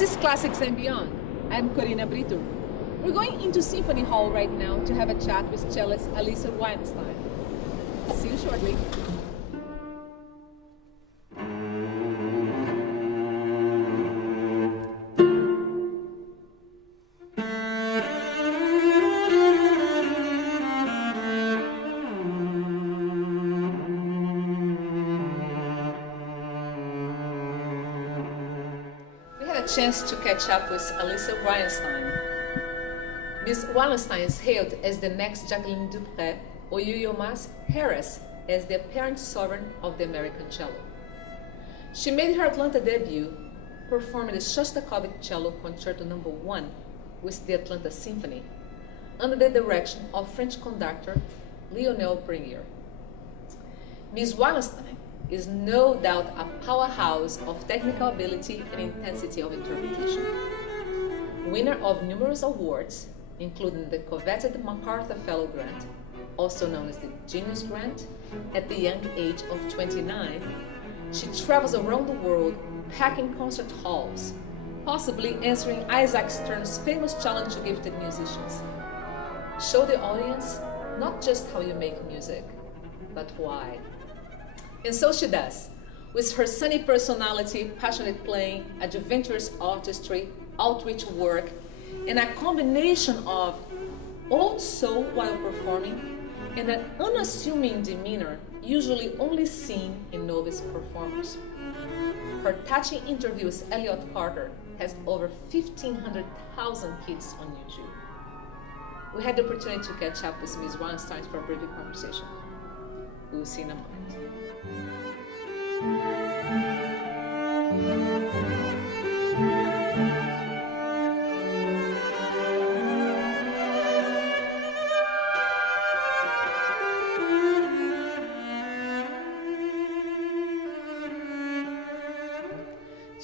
This is Classics and Beyond. I'm Corina Brito. We're going into Symphony Hall right now to have a chat with cellist Alisa Weilerstein. See you shortly. Chance to catch up with Alisa Weilerstein. Ms. Weilerstein is hailed as the next Jacqueline Dupre or Yo-Yo Ma's Harris as the apparent sovereign of the American cello. She made her Atlanta debut performing the Shostakovich Cello Concerto No. 1 with the Atlanta Symphony under the direction of French conductor Lionel Brenier. Ms. Weilerstein is no doubt a powerhouse of technical ability and intensity of interpretation. Winner of numerous awards, including the coveted MacArthur Fellow Grant, also known as the Genius Grant, at the young age of 29, she travels around the world packing concert halls, possibly answering Isaac Stern's famous challenge to gifted musicians. Show the audience not just how you make music, but why. And so she does, with her sunny personality, passionate playing, adventurous artistry, outreach work, and a combination of old soul while performing and an unassuming demeanor usually only seen in novice performers. Her touching interview with Elliott Carter has over 1,500,000 hits on YouTube. We had the opportunity to catch up with Ms. Weilerstein for a brief conversation. We will see in a moment.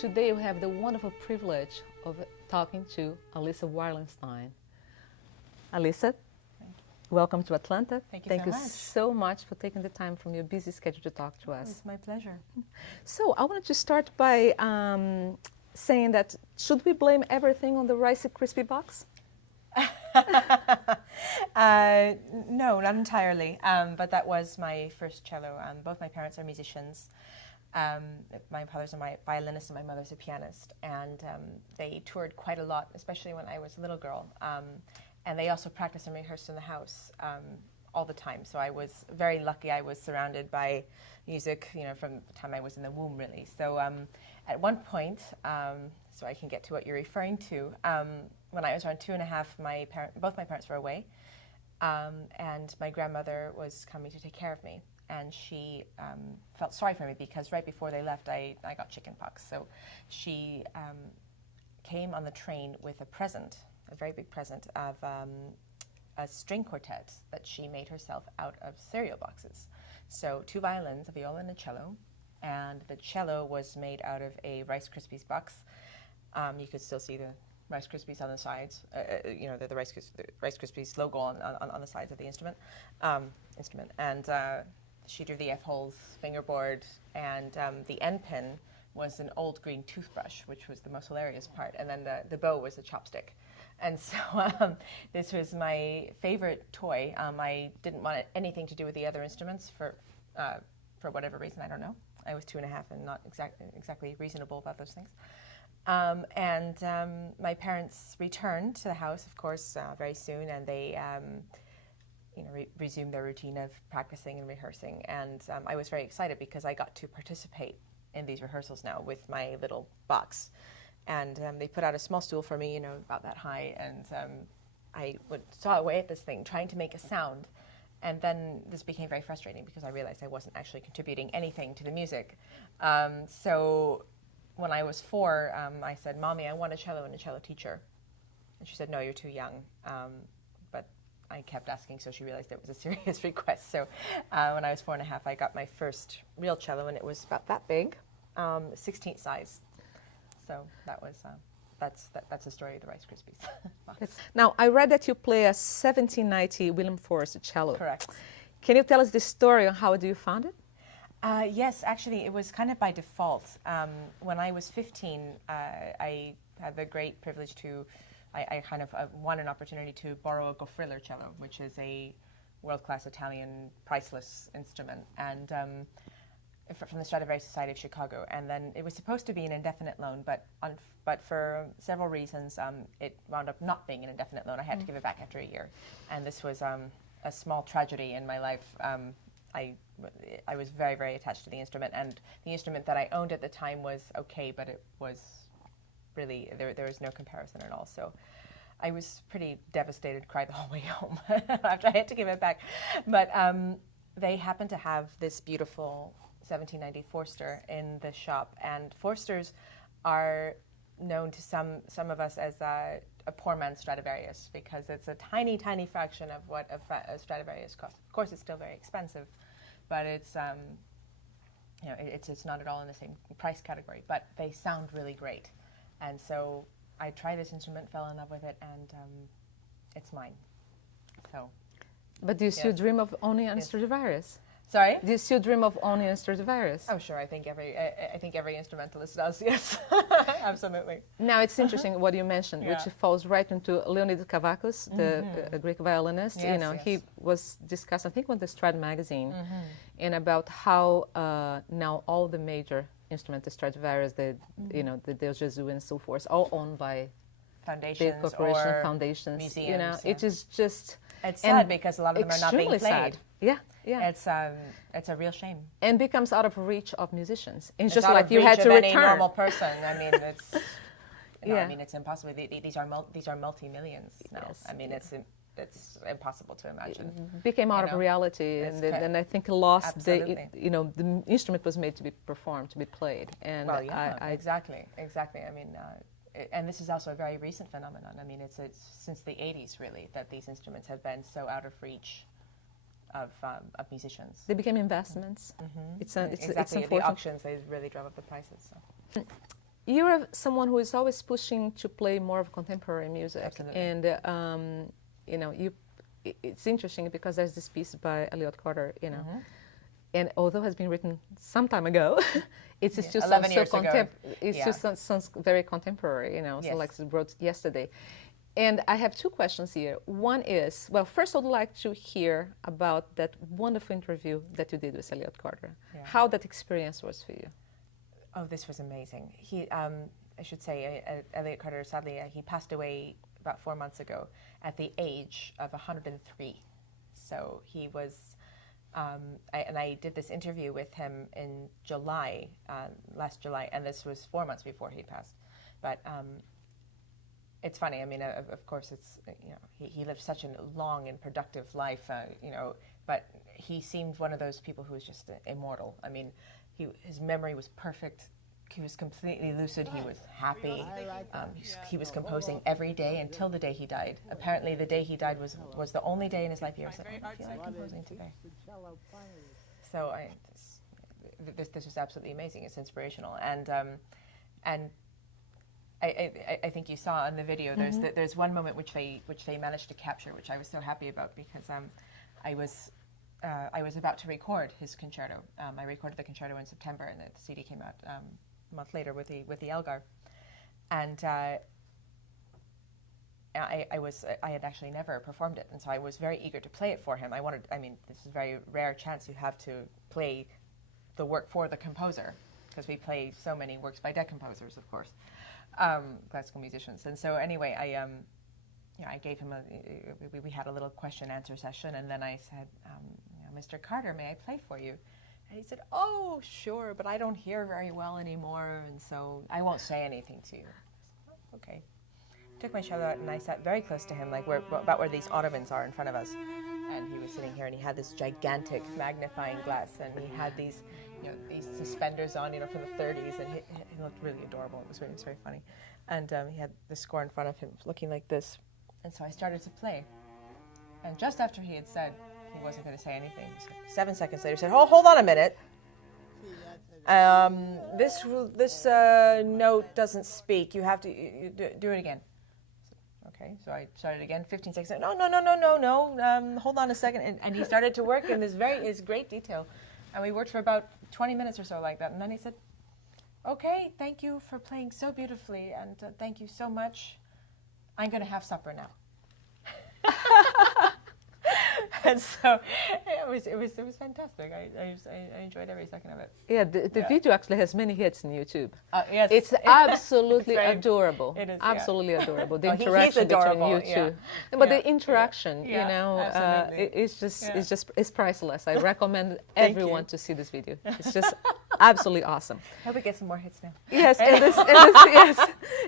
Today we have the wonderful privilege of talking to Alisa Weilerstein. Alisa, welcome to Atlanta. Thank you so much for taking the time from your busy schedule to talk to us. It's my pleasure. So I wanted to start by saying that should we blame everything on the Rice Krispie box? No, not entirely. But that was my first cello. Both my parents are musicians. My father's a violinist and my mother's a pianist. And they toured quite a lot, especially when I was a little girl. And they also practiced and rehearsed in the house all the time. So I was very lucky. I was surrounded by music, from the time I was in the womb, really. So at one point, so I can get to what you're referring to, when I was around 2.5, both my parents were away, and my grandmother was coming to take care of me. And she felt sorry for me because right before they left, I got chickenpox. So she came on the train with a present, a very big present of a string quartet that she made herself out of cereal boxes. So 2 violins, a viola and a cello, and the cello was made out of a Rice Krispies box. You could still see the Rice Krispies on the sides, the Rice Krispies logo on the sides of the instrument. And she drew the F-holes fingerboard, and the end pin was an old green toothbrush, which was the most hilarious part, and then the bow was a chopstick. And so this was my favorite toy. I didn't want anything to do with the other instruments for whatever reason, I don't know. I was 2.5 and not exactly reasonable about those things. My parents returned to the house, of course, very soon, and they resumed their routine of practicing and rehearsing. And I was very excited because I got to participate in these rehearsals now with my little box. And they put out a small stool for me, about that high, and I would saw away at this thing, trying to make a sound. And then this became very frustrating because I realized I wasn't actually contributing anything to the music. So when I was 4, I said, "Mommy, I want a cello and a cello teacher." And she said, "No, you're too young." But I kept asking, so she realized it was a serious request. So when I was 4.5, I got my first real cello, and it was about that big, 16th size. So that was that's the story of the Rice Krispies box. Now, I read that you play a 1790 Willem Forest cello. Correct. Can you tell us the story on how you found it? Yes, actually, it was kind of by default. When I was 15, I had the great privilege to, I kind of won an opportunity to borrow a Goffriller cello, which is a world-class Italian priceless instrument, and from the Stradivarius Society of Chicago. And then it was supposed to be an indefinite loan, but for several reasons, it wound up not being an indefinite loan. I had to give it back after a year, and this was a small tragedy in my life. I was very, very attached to the instrument, and the instrument that I owned at the time was okay, but it was really, there was no comparison at all. So I was pretty devastated, cried the whole way home after I had to give it back. But they happened to have this beautiful 1790 Forster in the shop, and Forsters are known to some of us as a poor man's Stradivarius, because it's a tiny, tiny fraction of what a Stradivarius costs. Of course, it's still very expensive, but it's it's not at all in the same price category. But they sound really great, and so I tried this instrument, fell in love with it, and it's mine. So. But do you still dream of owning a Stradivarius? Sorry? Do you still dream of owning a Stradivarius? Oh, sure. I think every instrumentalist does. Yes, absolutely. Now it's interesting what you mentioned, which falls right into Leonid Kavakos, the Greek violinist. Yes, he was discussed, I think, with the Strad magazine, and about how now all the major instruments, the Stradivarius, the Deus Jesus, and so forth, all owned by foundations big corporation or foundations. Museums, it is just. It's sad because a lot of them are not being played. Sad. Yeah. It's a real shame. And becomes out of reach of musicians. It's just out like of you reach had to of return. Any normal person. I mean, it's. I mean, it's impossible. These are multi-millions now. Yes, I mean, it's impossible to imagine. Became out of reality, and I think lost absolutely. The instrument was made to be performed, to be played, and exactly. I mean. And this is also a very recent phenomenon. I mean, it's since the 80s, really, that these instruments have been so out of reach of musicians. They became investments. It's unfortunate. The auctions, they really drove up the prices. So. You're someone who is always pushing to play more of contemporary music. Absolutely. And, it's interesting because there's this piece by Elliott Carter, and although it has been written some time ago, it still sounds still sounds very contemporary, so like it wrote yesterday. And I have two questions here. One is, well, first I'd like to hear about that wonderful interview that you did with Elliott Carter. Yeah. How that experience was for you. Oh, this was amazing. He, I should say, Elliott Carter, sadly, he passed away about 4 months ago at the age of 103. So he was... I did this interview with him in July, last July, and this was 4 months before he passed. But it's funny. I mean, of course, it's he lived such a long and productive life. But he seemed one of those people who was just immortal. I mean, his memory was perfect. He was completely lucid. He was happy. He was composing every day until the day he died. Apparently, the day he died was the only day in his life he ever said, "I feel like composing today." So this was absolutely amazing. It's inspirational, and I think you saw in the video. There's one moment which they managed to capture, which I was so happy about because I was about to record his concerto. I recorded the concerto in September, and the CD came out a month later with the Elgar, and I had actually never performed it, and so I was very eager to play it for him. This is a very rare chance you have to play the work for the composer, because we play so many works by dead composers, of course, classical musicians. And so anyway, I gave him we had a little question-answer session, and then I said, Mr. Carter, may I play for you? And he said, "Oh, sure, but I don't hear very well anymore, and so I won't say anything to you." I said, "Oh, okay." Took my cello out, and I sat very close to him, like about where these ottomans are in front of us. And he was sitting here, and he had this gigantic magnifying glass, and he had these suspenders on, from the 30s, and he looked really adorable. It was very funny. And he had the score in front of him, looking like this. And so I started to play. And just after he had said he wasn't going to say anything, 7 seconds later, he said, hold on a minute. This note doesn't speak. You have to do it again. Okay, so I started again, 15 seconds. No, hold on a second. And he started to work in this great detail. And we worked for about 20 minutes or so like that. And then he said, okay, thank you for playing so beautifully, and thank you so much. I'm going to have supper now. And so it was fantastic. I enjoyed every second of it. Yeah, the video actually has many hits on YouTube. Yes, it's absolutely it's adorable. It is absolutely adorable. The Oh, interaction between you two, but the interaction, you know, it's priceless. I recommend everyone to see this video. It's just absolutely awesome. I hope we get some more hits now. Yes, yes.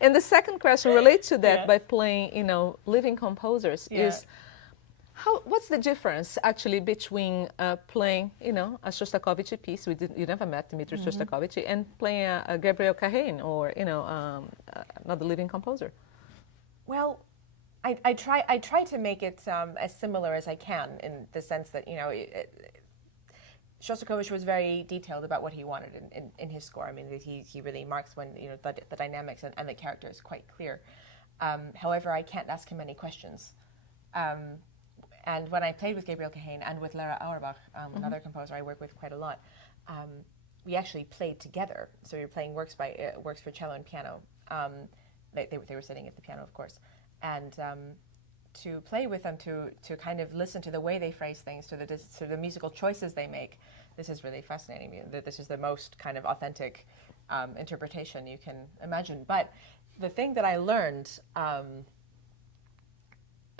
And the second question relates to that by playing, living composers is. What's the difference actually between playing, a Shostakovich piece, you never met Dmitri Shostakovich, and playing a Gabriel Cahain or, another living composer? Well, I try to make it as similar as I can in the sense that, Shostakovich was very detailed about what he wanted in his score. I mean, he really marks when, the dynamics and the character is quite clear. However, I can't ask him any questions. And when I played with Gabriel Cahain and with Lara Auerbach, another composer I work with quite a lot, we actually played together. So we were playing works for cello and piano. They were sitting at the piano, of course. And to play with them, to kind of listen to the way they phrase things, to the musical choices they make, this is really fascinating. This is the most kind of authentic interpretation you can imagine. But the thing that I learned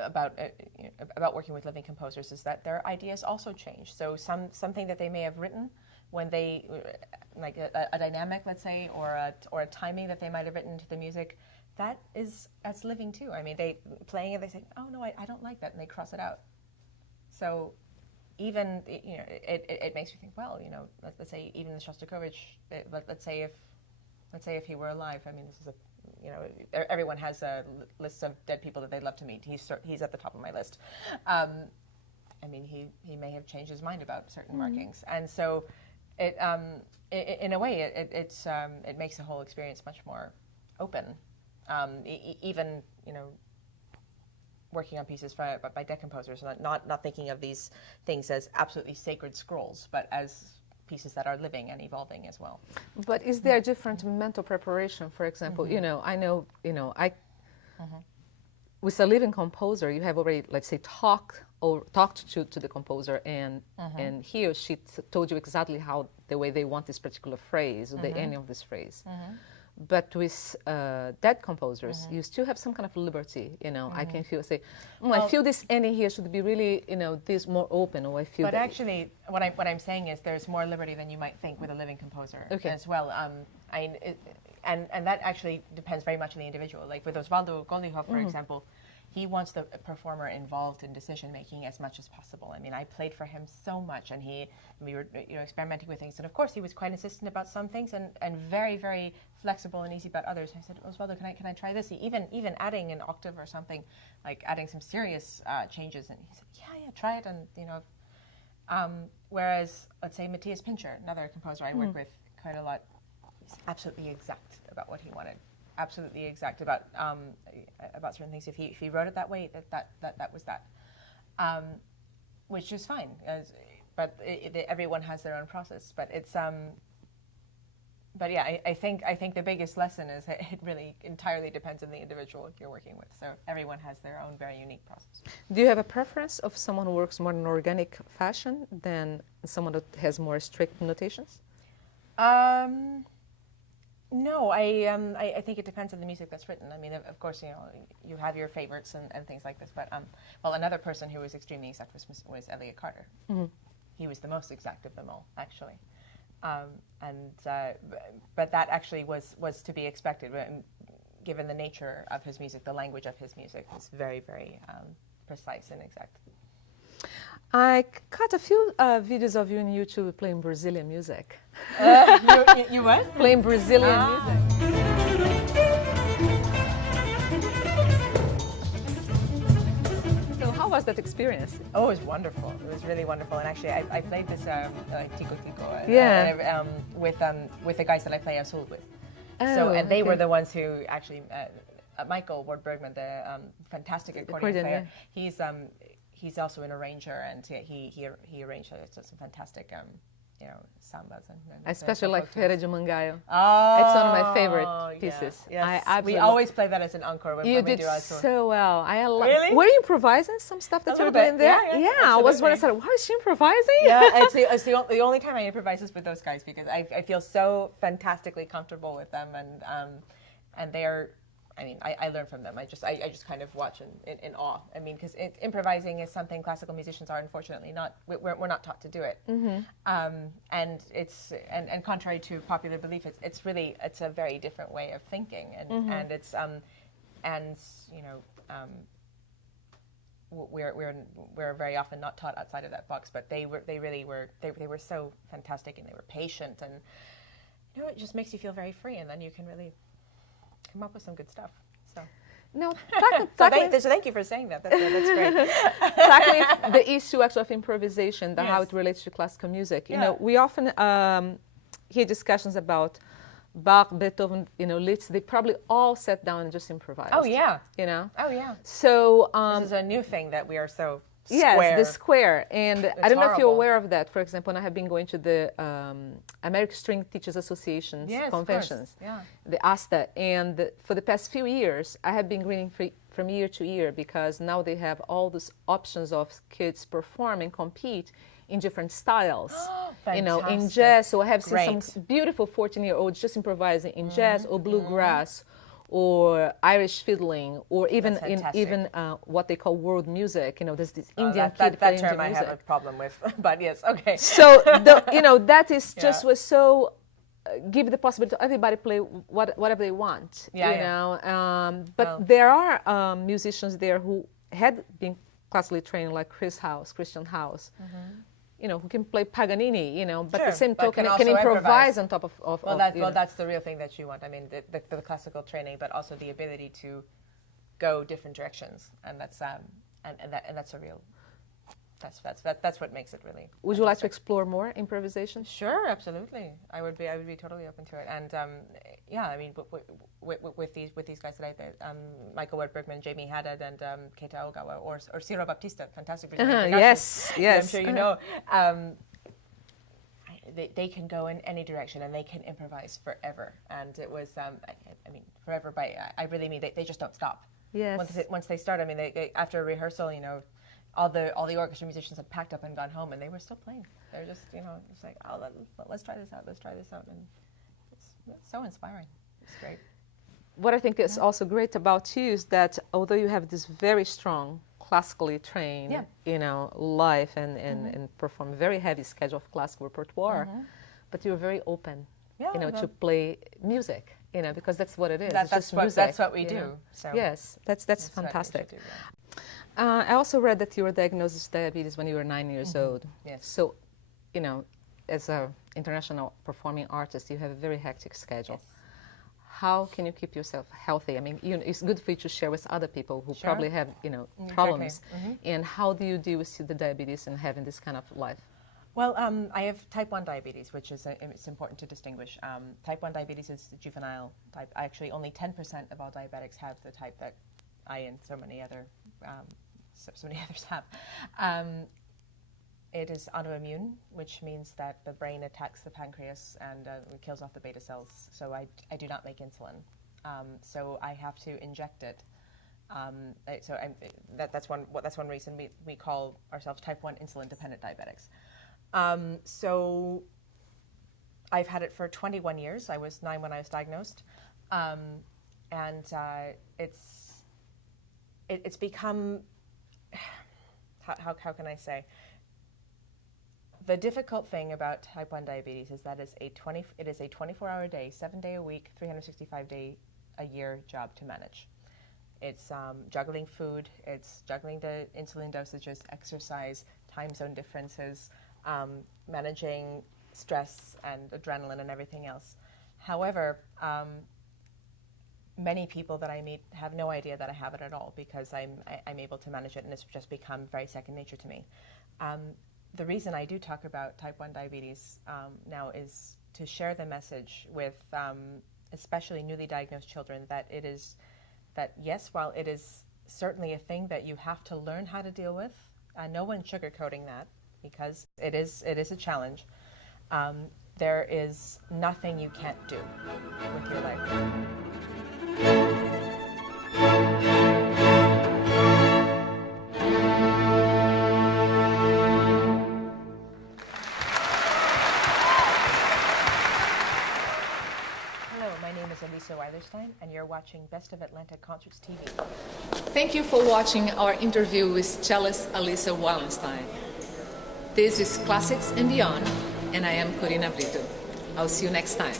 about working with living composers is that their ideas also change. So something that they may have written when they, like a dynamic, let's say, or a timing that they might have written to the music, that's living too. I mean, they playing it, they say, oh no, I don't like that, and they cross it out. So even it makes me think, well, let's say even the Shostakovich, let's say if he were alive, I mean, this is everyone has a list of dead people that they'd love to meet. He's at the top of my list. I mean, he may have changed his mind about certain markings, and so it in a way it makes the whole experience much more open. Even working on pieces by dead composers, not thinking of these things as absolutely sacred scrolls, but as pieces that are living and evolving as well. But is there a different mental preparation? For example, I know, with a living composer, you have already, let's say, talked to the composer, and he or she told you exactly the way they want this particular phrase, or the ending of this phrase. But with dead composers, you still have some kind of liberty. I can I feel this ending here should be really, this more open, or I feel. But actually, what I'm saying is there's more liberty than you might think with a living composer as well. And that actually depends very much on the individual. Like with Osvaldo Goldhoff, for example, he wants the performer involved in decision making as much as possible. I mean, I played for him so much, and we were experimenting with things. And of course, he was quite insistent about some things, and very, very flexible and easy about others. I said, Osvaldo, can I try this? Even adding an octave or something, like adding some serious changes. And he said, yeah, try it. And whereas, let's say Matthias Pincher, another composer I work with quite a lot, he's absolutely exact about what he wanted. Absolutely exact about certain things. If he wrote it that way, that was that, which is fine. But everyone has their own process. But it's but yeah, I think the biggest lesson is it really entirely depends on the individual you're working with. So everyone has their own very unique process. Do you have a preference of someone who works more in an organic fashion than someone that has more strict notations? No, I think it depends on the music that's written. I mean, of course, you have your favorites and things like this. But another person who was extremely exact was Elliot Carter. He was the most exact of them all, actually. But that actually was to be expected, given the nature of his music. The language of his music is very, very precise and exact. I caught a few videos of you on YouTube playing Brazilian music. You what? Playing Brazilian music. So how was that experience? Oh, it was wonderful. It was really wonderful. And actually, I played this Tico Tico with the guys that I play Azul with. And they were the ones who actually, Michael Ward Bergman, the fantastic accordion player, he's also an arranger, and he arranged some fantastic sambas and especially like folk tunes. Feira de Mangaio. Oh, It's one of my favorite pieces. Yes. I We always play that as an encore when we do our tour. so well. Really? Were you improvising some stuff that you were doing there? Yeah, I was when I said, "Why is she improvising?" Yeah, it's the only time I improvise is with those guys because I feel so fantastically comfortable with them and they are. I mean, I learn from them. I just kind of watch in awe. I mean, because improvising is something classical musicians are unfortunately not. We're not taught to do it. Mm-hmm. And it's and contrary to popular belief, it's a very different way of thinking, and it's we're very often not taught outside of that box. But they were so fantastic, and they were patient, and it just makes you feel very free, and then you can really come up with some good stuff. So no, so thank you for saying that. That's great. Tackling the issue actually of improvisation, how it relates to classical music. We often hear discussions about Bach, Beethoven, Liszt. They probably all sat down and just improvised. Oh yeah. Oh yeah. So this is a new thing that we are so. Yes, the square. And it's I don't know if you're horrible. aware of that. For example, I have been going to the American String Teachers Association's conventions, the ASTA. And for the past few years, I have been reading from year to year because now they have all these options of kids perform and compete in different styles. In jazz. So I have seen some beautiful 14-year-olds just improvising in jazz or bluegrass. Or Irish fiddling, or even what they call world music. There's this Indian kid playing that term music. I have a problem with, but yes, okay. So that is just was so give the possibility to everybody play whatever they want. But there are musicians there who had been classically trained, like Christian House. Who can play Paganini, but the same token can improvise on top of. That's the real thing that you want. I mean, the classical training, but also the ability to go different directions, and that's that's a real. That's what makes it really. Would you like to explore more improvisation? Sure, absolutely. I would be totally open to it, and I mean, with these guys today, Michael Ward-Bergman, Jamie Haddad, and Keita Ogawa, or Ciro Baptista, fantastic Brazilian percussionist. Yes. I'm sure you know. They can go in any direction, and they can improvise forever. And it was, I mean, forever. I really mean they just don't stop. Yes. Once they start, I mean, they after a rehearsal, all the orchestra musicians had packed up and gone home, and they were still playing. They're just, it's like, oh, let's try this out, and it's so inspiring. It's great. What I think is also great about you is that although you have this very strong classically trained, life and perform a very heavy schedule of classical repertoire, but you're very open, to play music, because that's what it is. That's what we do. So yes, that's fantastic. I also read that you were diagnosed with diabetes when you were 9 years old. Yes. So, as an international performing artist, you have a very hectic schedule. Yes. How can you keep yourself healthy? I mean, it's good for you to share with other people who probably have, problems. Exactly. And how do you deal with the diabetes and having this kind of life? Well, I have type 1 diabetes, which is it's important to distinguish. Type 1 diabetes is the juvenile type. Actually, only 10% of all diabetics have the type that I and so many others have. It is autoimmune, which means that the brain attacks the pancreas and kills off the beta cells. So I do not make insulin. So I have to inject it. That's one reason we call ourselves type 1 insulin-dependent diabetics. So I've had it for 21 years. I was 9 when I was diagnosed. And it's become, how can I say? The difficult thing about type 1 diabetes is that it is a 24-hour day, 7-day a week, 365-day a year job to manage. It's juggling food, it's juggling the insulin dosages, exercise, time zone differences, managing stress and adrenaline and everything else. However, many people that I meet have no idea that I have it at all because I'm able to manage it, and it's just become very second nature to me. The reason I do talk about type 1 diabetes now is to share the message with especially newly diagnosed children that yes, while it is certainly a thing that you have to learn how to deal with, no one's sugarcoating that because it is a challenge. There is nothing you can't do with your life. Hello, my name is Alisa Weilerstein, and you're watching Best of Atlanta Concerts TV. Thank you for watching our interview with cellist Alisa Weilerstein. This is Classics and Beyond, and I am Corina Brito. I'll see you next time.